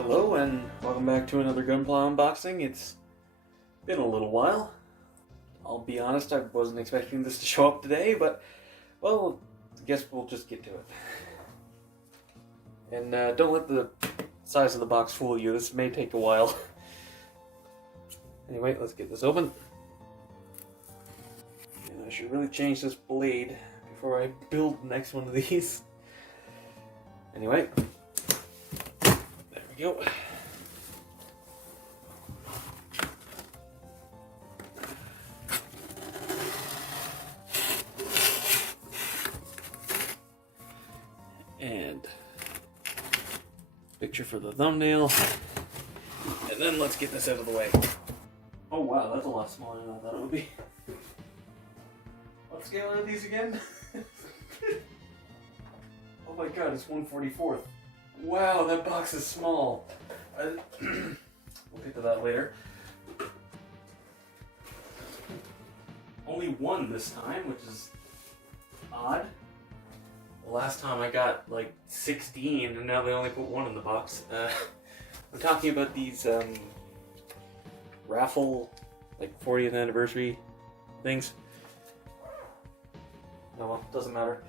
Hello and welcome back to another Gunpla unboxing. It's been a little while. I'll be honest, I wasn't expecting this to show up today, but, well, I guess we'll just get to it. And don't let the size of the box fool you, this may take a while. Anyway, let's get this open. And I should really change this blade before I build the next one of these. Anyway. There we go. And picture for the thumbnail. And then let's get this out of the way. Oh wow, that's a lot smaller than I thought it would be. What scale are these again? Oh my god, it's 1/44. Wow, that box is small. We'll get to that later. Only one this time, which is odd. The last time I got like 16, and now they only put one in the box. I'm talking about these raffle, like 40th anniversary things. Oh well, doesn't matter.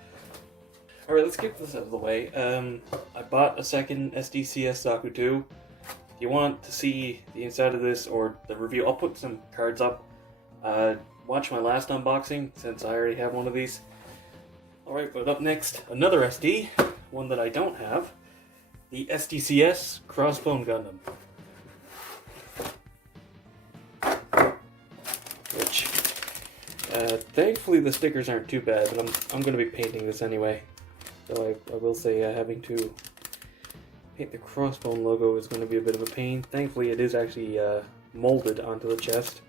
Alright, let's get this out of the way. I bought a second SDCS Zaku 2. If you want to see the inside of this or the review, I'll put some cards up. Watch my last unboxing, since I already have one of these. Alright, but up next, another SD, one that I don't have. The SDCS Crossbone Gundam. Which, thankfully the stickers aren't too bad, but I'm going to be painting this anyway. So I will say having to paint the Crossbone logo is going to be a bit of a pain. Thankfully it is actually molded onto the chest.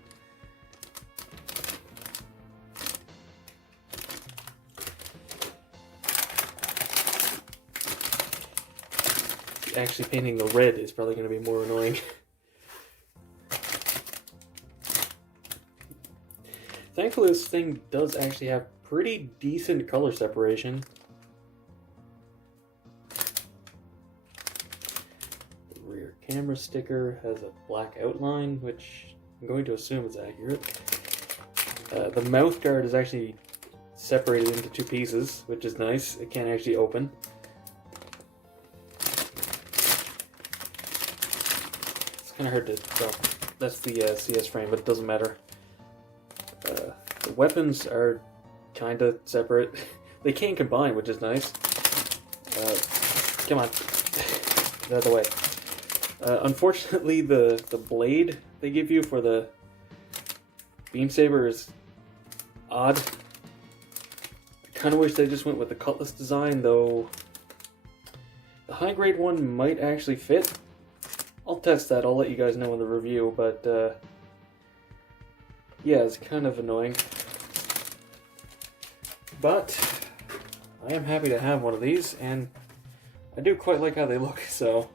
Actually painting the red is probably going to be more annoying. Thankfully this thing does actually have pretty decent color separation. Camera sticker has a black outline, which I'm going to assume is accurate. The mouth guard is actually separated into two pieces, which is nice. It can't actually open. It's kind of hard to tell. That's the CS frame, but it doesn't matter. The weapons are kind of separate. They can combine, which is nice. Come on. Get out of the way. Unfortunately, the blade they give you for the beam saber is odd. I kind of wish they just went with the cutlass design, though the high grade one might actually fit. I'll test that, I'll let you guys know in the review, but yeah, it's kind of annoying. But I am happy to have one of these, and I do quite like how they look, so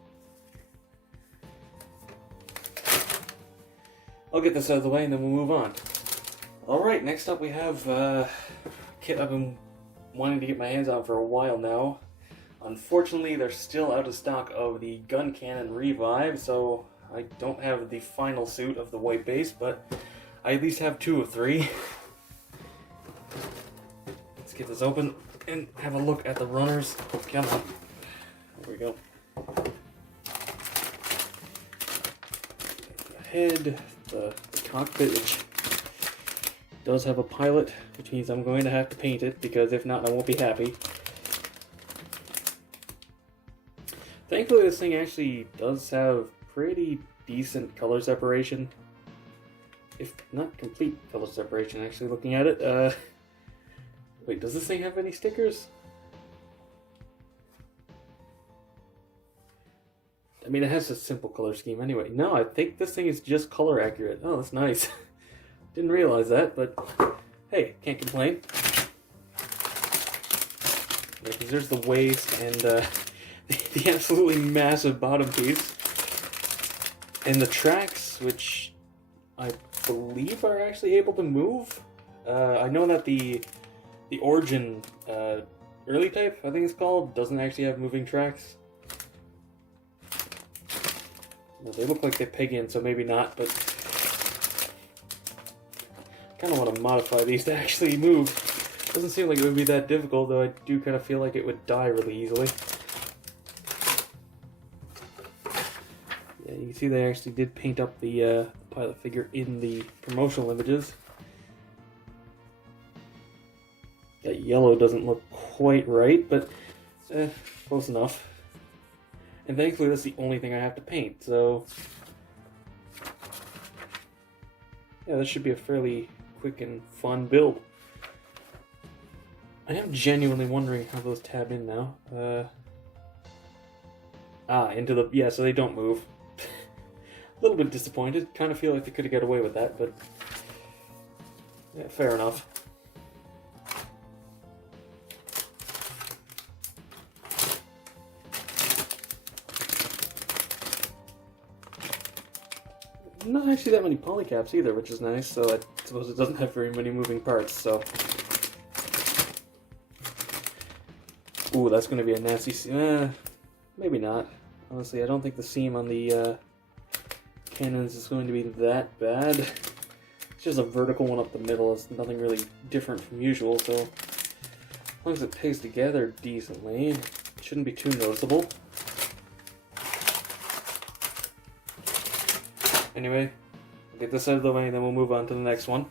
I'll get this out of the way and then we'll move on. Alright, next up we have a kit I've been wanting to get my hands on for a while now. Unfortunately, they're still out of stock of the Guncannon Revive, so I don't have the final suit of the white base, but I at least have 2 of 3. Let's get this open and have a look at the runners. Come on. There we go. The head. The cockpit, which does have a pilot, which means I'm going to have to paint it, because if not, I won't be happy. Thankfully, this thing actually does have pretty decent color separation. If not complete color separation, actually, looking at it. Wait, does this thing have any stickers? I mean, it has a simple color scheme anyway. No, I think this thing is just color accurate. Oh, that's nice. Didn't realize that, but hey, can't complain. Because there's the waist and the absolutely massive bottom piece. And the tracks, which I believe are actually able to move. I know that the Origin early type, I think it's called, doesn't actually have moving tracks. Well, they look like they peg in, so maybe not, but I kind of want to modify these to actually move. Doesn't seem like it would be that difficult, though I do kind of feel like it would die really easily. Yeah, you can see they actually did paint up the pilot figure in the promotional images. That yellow doesn't look quite right, but close enough. And thankfully that's the only thing I have to paint, so yeah, this should be a fairly quick and fun build. I am genuinely wondering how those tab in now. Into the... yeah, so they don't move. A little bit disappointed. Kind of feel like they could have got away with that, but yeah, fair enough. Not actually that many polycaps either, which is nice, so I suppose it doesn't have very many moving parts, so... Ooh, that's going to be a nasty seam. Maybe not. Honestly, I don't think the seam on the cannons is going to be that bad. It's just a vertical one up the middle. It's nothing really different from usual, so as long as it pegs together decently, it shouldn't be too noticeable. Anyway, I'll get this out of the way and then we'll move on to the next one.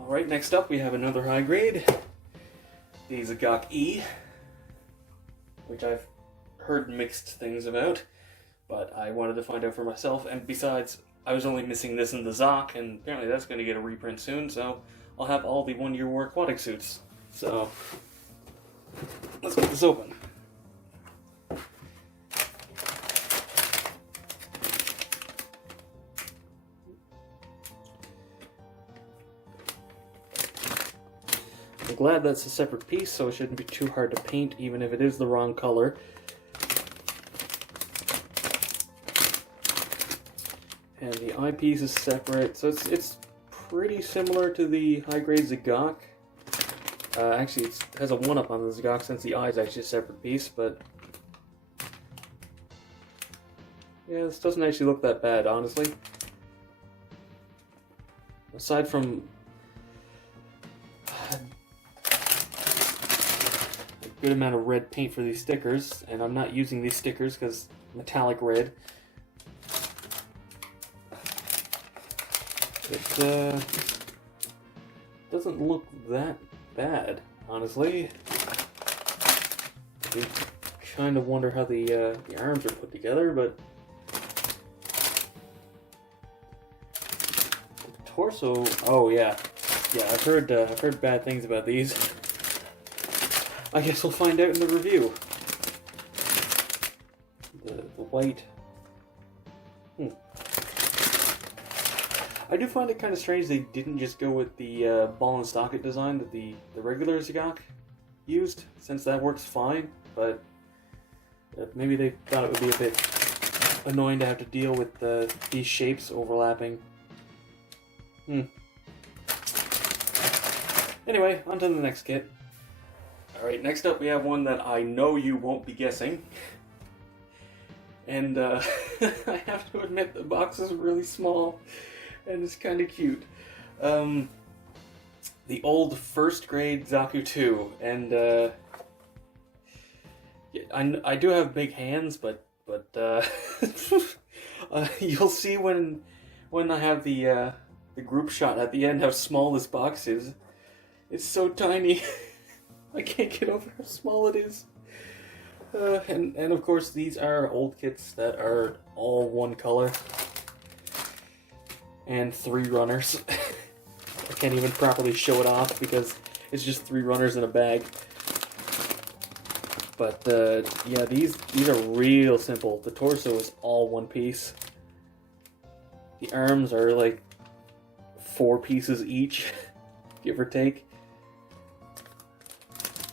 Alright, next up we have another high grade. The Zaku E, which I've heard mixed things about, but I wanted to find out for myself, and besides, I was only missing this in the Zaku, and apparently that's going to get a reprint soon, so I'll have all the 1 Year War aquatic suits. So, let's get this open. I'm glad that's a separate piece, so it shouldn't be too hard to paint, even if it is the wrong color. And the eyepiece is separate, so it's pretty similar to the high-grade Zaku. Actually, it has a 1-up on the Zaku since the eye is actually a separate piece, but... yeah, this doesn't actually look that bad, honestly. Aside from... good amount of red paint for these stickers, and I'm not using these stickers because metallic red. It doesn't look that bad, honestly. I kind of wonder how the arms are put together, but the torso. Oh yeah, I've heard bad things about these. I guess we'll find out in the review. The white. I do find it kind of strange they didn't just go with the ball and socket design that the regular Zaku used, since that works fine, but maybe they thought it would be a bit annoying to have to deal with these shapes overlapping. Anyway, on to the next kit. Alright, next up we have one that I know you won't be guessing. And I have to admit the box is really small and it's kind of cute. The old first grade Zaku 2, and yeah, I do have big hands, but you'll see when I have the group shot at the end how small this box is. It's so tiny. I can't get over how small it is. And of course these are old kits that are all one color. And 3 runners. I can't even properly show it off because it's just 3 runners in a bag. But yeah, these are real simple. The torso is all one piece. The arms are like 4 pieces each, give or take.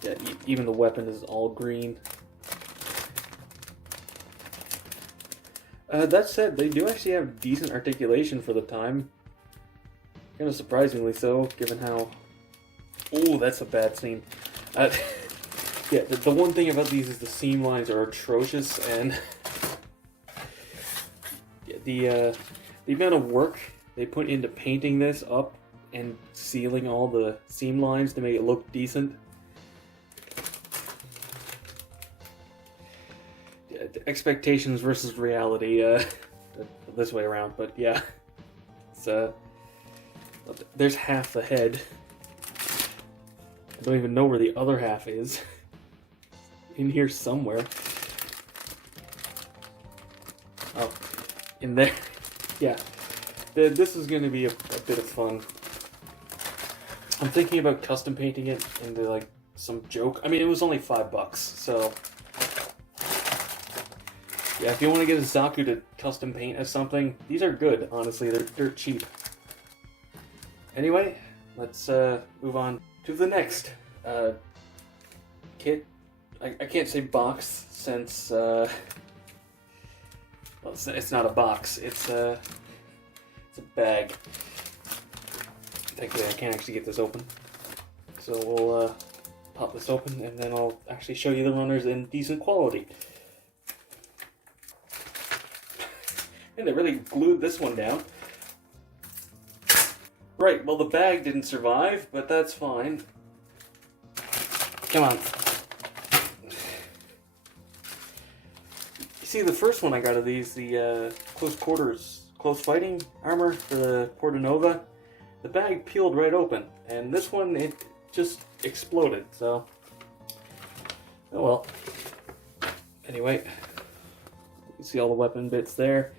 Yeah, even the weapon is all green. That said, they do actually have decent articulation for the time. Kind of surprisingly so, given how... oh, that's a bad seam. Yeah, the one thing about these is the seam lines are atrocious, and... the amount of work they put into painting this up and sealing all the seam lines to make it look decent. Expectations versus reality, this way around, but yeah. It's, there's half the head. I don't even know where the other half is. In here somewhere. Oh, in there. Yeah. This is going to be a bit of fun. I'm thinking about custom painting it into like some joke. I mean, it was only $5, so yeah. If you want to get a Zaku to custom paint as something, these are good. Honestly, they're cheap. Anyway, let's move on to the next kit. I can't say box since well, it's not a box. It's a bag. Thankfully, I can't actually get this open. So we'll pop this open, and then I'll actually show you the runners in decent quality. And they really glued this one down. Right, well the bag didn't survive, but that's fine. Come on. You see, the first one I got of these, the close fighting armor for the Porta Nova, the bag peeled right open, and this one, it just exploded, so oh well. Anyway, you see all the weapon bits there,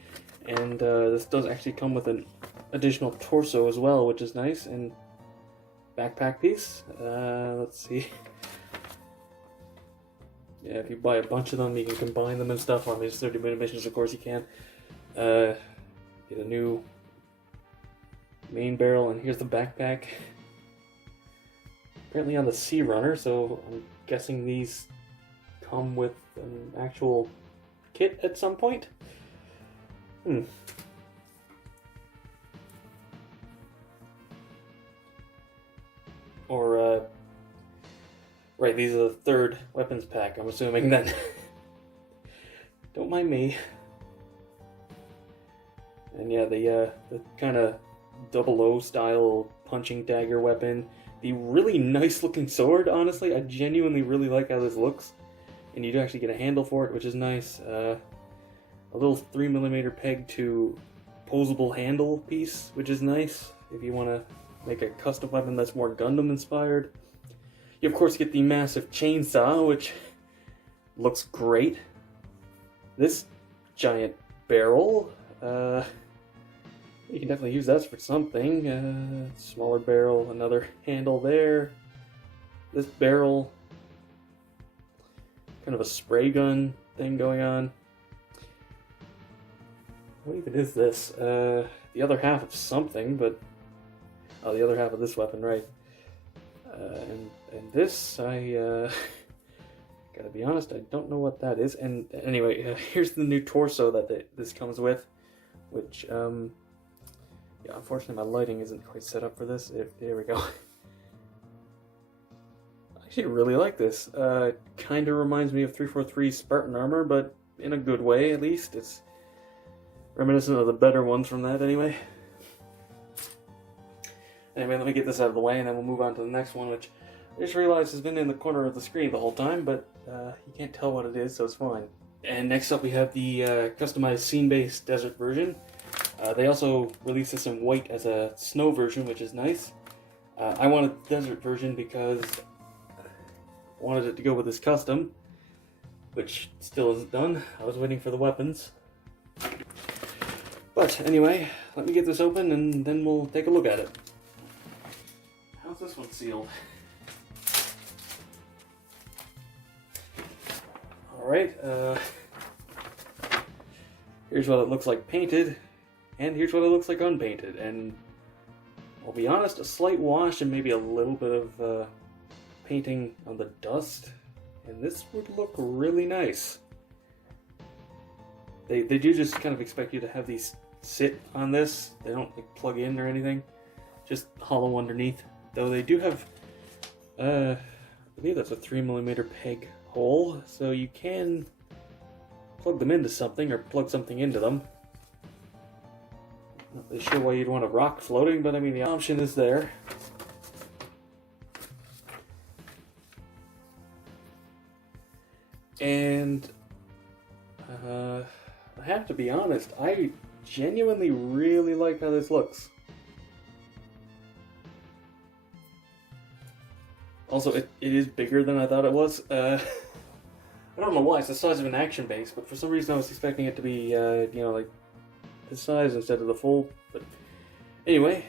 and this does actually come with an additional torso as well, which is nice, and backpack piece. Let's see. Yeah, if you buy a bunch of them, you can combine them and stuff. I mean, it's 30-minute missions, of course you can. Get a new main barrel, and here's the backpack. Apparently on the Sea Runner, so I'm guessing these come with an actual kit at some point. Or, right, these are the third weapons pack, I'm assuming then. Don't mind me. And yeah, the kind of 00 style punching dagger weapon. The really nice looking sword, honestly. I genuinely really like how this looks. And you do actually get a handle for it, which is nice. A little 3mm peg to posable handle piece, which is nice if you want to make a custom weapon that's more Gundam inspired. You of course get the massive chainsaw, which looks great. This giant barrel, you can definitely use that for something. Smaller barrel, another handle there. This barrel, kind of a spray gun thing going on. What even is this? The other half of something, but oh, the other half of this weapon, right? And this, I gotta be honest, I don't know what that is. And anyway, here's the new torso that this comes with, which yeah, unfortunately my lighting isn't quite set up for this. There we go. I actually really like this. Kind of reminds me of 343 Spartan armor, but in a good way, at least. It's reminiscent of the better ones from that, anyway. Anyway, let me get this out of the way, and then we'll move on to the next one, which I just realized has been in the corner of the screen the whole time, but you can't tell what it is, so it's fine. And next up we have the customized scene-based desert version. They also released this in white as a snow version, which is nice. I wanted the desert version because I wanted it to go with this custom, which still isn't done. I was waiting for the weapons. But anyway, let me get this open and then we'll take a look at it. How's this one sealed? Alright, here's what it looks like painted, and here's what it looks like unpainted, and I'll be honest, a slight wash and maybe a little bit of painting on the dust, and this would look really nice. They do just kind of expect you to have these sit on this. They don't like plug in or anything, just hollow underneath. Though they do have, I believe that's a 3mm peg hole, so you can plug them into something or plug something into them. Not really sure why you'd want a rock floating, but I mean the option is there. And I have to be honest, I genuinely really like how this looks. Also, it is bigger than I thought it was. I don't know why, it's the size of an action base, but for some reason I was expecting it to be, you know, like this size instead of the full. But anyway,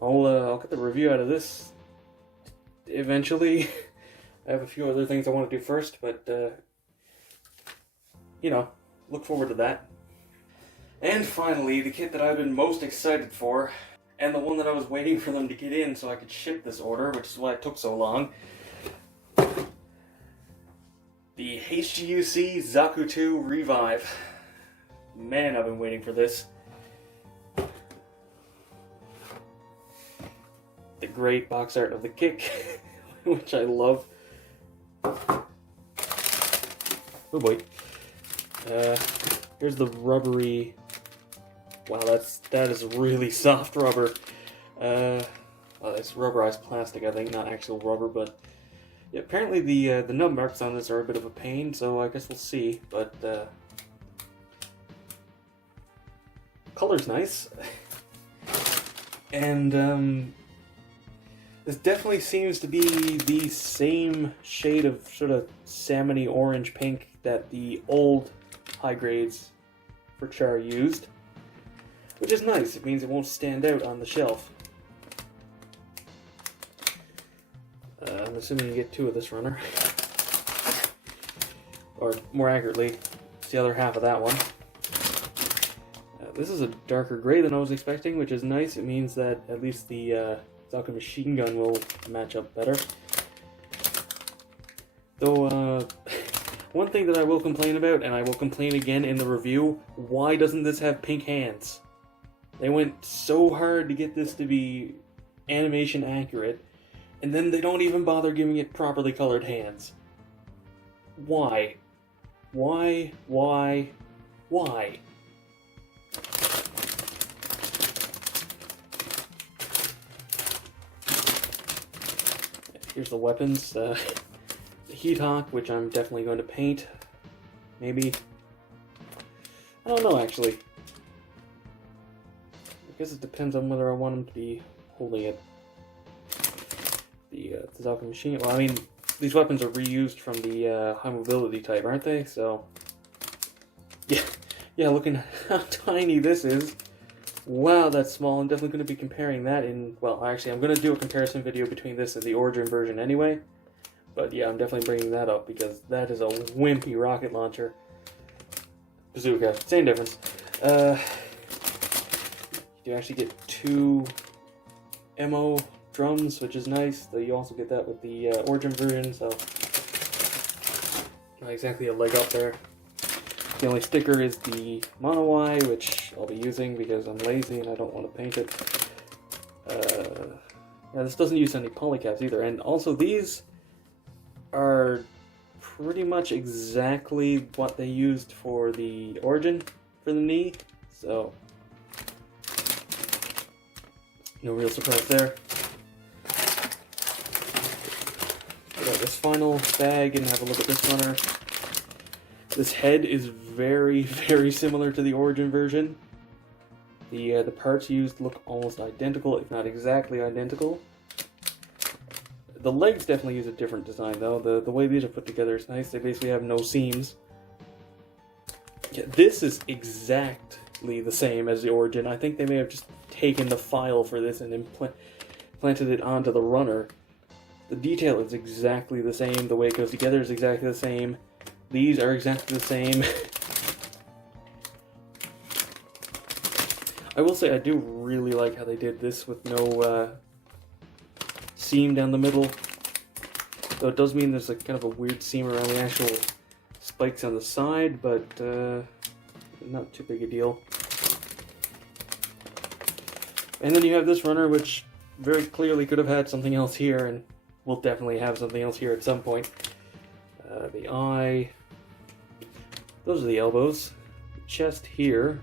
I'll get the review out of this eventually. I have a few other things I want to do first, but you know, look forward to that. And finally, the kit that I've been most excited for, and the one that I was waiting for them to get in so I could ship this order, which is why it took so long. The HGUC Zaku 2 Revive. Man, I've been waiting for this. The great box art of the kick, which I love. Oh boy. Here's the rubbery. Wow, that is really soft rubber. Well, it's rubberized plastic, I think, not actual rubber, but yeah, apparently the nub marks on this are a bit of a pain, so I guess we'll see. But color's nice, and this definitely seems to be the same shade of sort of salmony orange pink that the old high grades for Char used, which is nice. It means it won't stand out on the shelf. I'm assuming you get two of this runner, or more accurately, it's the other half of that one. This is a darker gray than I was expecting, which is nice. It means that at least the Zaku machine gun will match up better. Though, one thing that I will complain about, and I will complain again in the review, why doesn't this have pink hands? They went so hard to get this to be animation accurate, and then they don't even bother giving it properly colored hands. Why? Why? Why? Why? Here's the weapons. The Heat Hawk, which I'm definitely going to paint. Maybe. I don't know, actually. I guess it depends on whether I want him to be holding it. The Zaku machine. Well, I mean, these weapons are reused from the high mobility type, aren't they? So, yeah. Looking at how tiny this is. Wow, that's small. I'm definitely going to be comparing that in. Well, actually, I'm going to do a comparison video between this and the Origin version anyway. But yeah, I'm definitely bringing that up because that is a wimpy rocket launcher. Bazooka, same difference. You actually get two MO drums, which is nice. Though you also get that with the Origin version, so not exactly a leg up there. The only sticker is the Mono Y, which I'll be using because I'm lazy and I don't want to paint it. Yeah, this doesn't use any polycaps either, and also these are pretty much exactly what they used for the Origin for the knee, so no real surprise there. Get out this final bag and have a look at this runner. This head is very, very similar to the Origin version. The parts used look almost identical, if not exactly identical. The legs definitely use a different design, though. The way these are put together is nice. They basically have no seams. Yeah, this is exactly the same as the Origin. I think they may have just taken the file for this and implanted it onto the runner. The detail is exactly the same. The way it goes together is exactly the same. These are exactly the same. I will say I do really like how they did this with no seam down the middle. Though it does mean there's like kind of a weird seam around the actual spikes on the side, but not too big a deal. And then you have this runner, which very clearly could have had something else here, and will definitely have something else here at some point. The eye, those are the elbows. The chest here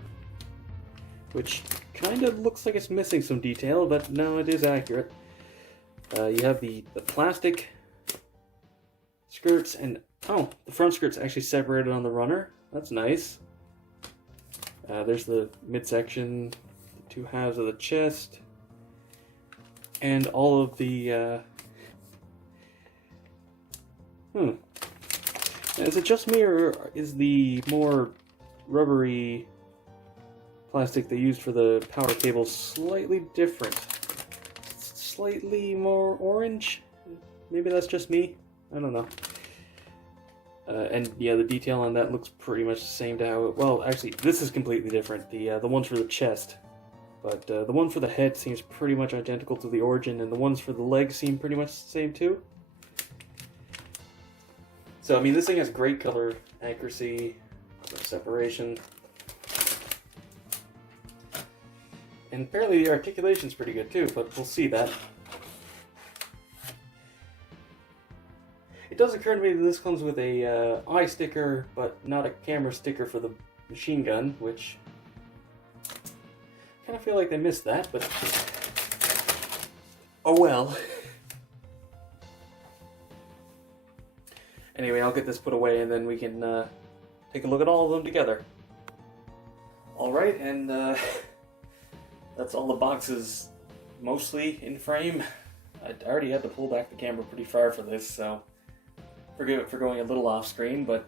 which kind of looks like it's missing some detail, but no, it is accurate. You have the plastic skirts, and oh, the front skirt's actually separated on the runner. That's nice. There's the midsection, the two halves of the chest, and all of the Is it just me, or is the more rubbery plastic they used for the power cable slightly different? Slightly more orange? Maybe that's just me? I don't know. And yeah, the detail on that looks pretty much the same to how it... Well, actually, this is completely different. The ones for the chest. But the one for the head seems pretty much identical to the origin, and the ones for the legs seem pretty much the same too. So, I mean, this thing has great color accuracy, separation. And apparently the articulation's pretty good too, but we'll see that. It does occur to me that this comes with a eye sticker, but not a camera sticker for the machine gun, which I kind of feel like they missed that, but oh well. Anyway, I'll get this put away and then we can take a look at all of them together. Alright, and that's all the boxes mostly in frame. I already had to pull back the camera pretty far for this, so forgive it for going a little off screen, but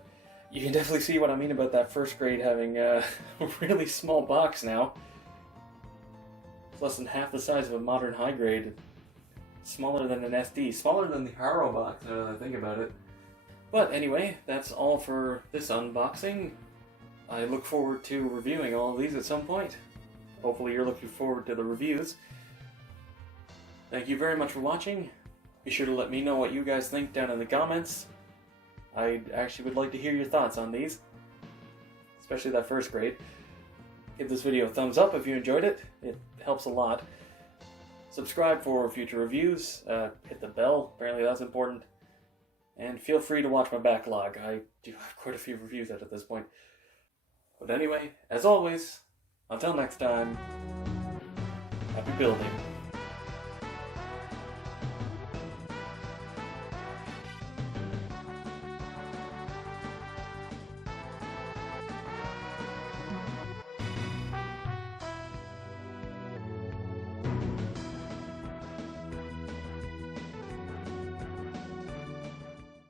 you can definitely see what I mean about that first grade having a really small box now. It's less than half the size of a modern high grade. Smaller than an SD, smaller than the Haro box now that I think about it. But anyway, that's all for this unboxing. I look forward to reviewing all of these at some point. Hopefully you're looking forward to the reviews. Thank you very much for watching. Be sure to let me know what you guys think down in the comments. I actually would like to hear your thoughts on these, especially that first grade. Give this video a thumbs up if you enjoyed it. It helps a lot. Subscribe for future reviews. Hit the bell. Apparently that's important. And feel free to watch my backlog. I do have quite a few reviews out at this point. But anyway, as always, until next time, happy building.